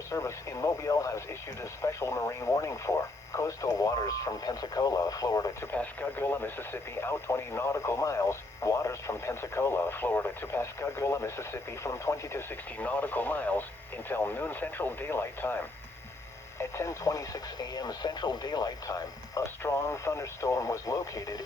Weather Service in Mobile has issued a special marine warning for coastal waters from Pensacola, Florida to Pascagoula, Mississippi out 20 nautical miles, waters from Pensacola, Florida to Pascagoula, Mississippi from 20 to 60 nautical miles until noon Central Daylight Time. At 10:26 a.m. Central Daylight Time, a strong thunderstorm was located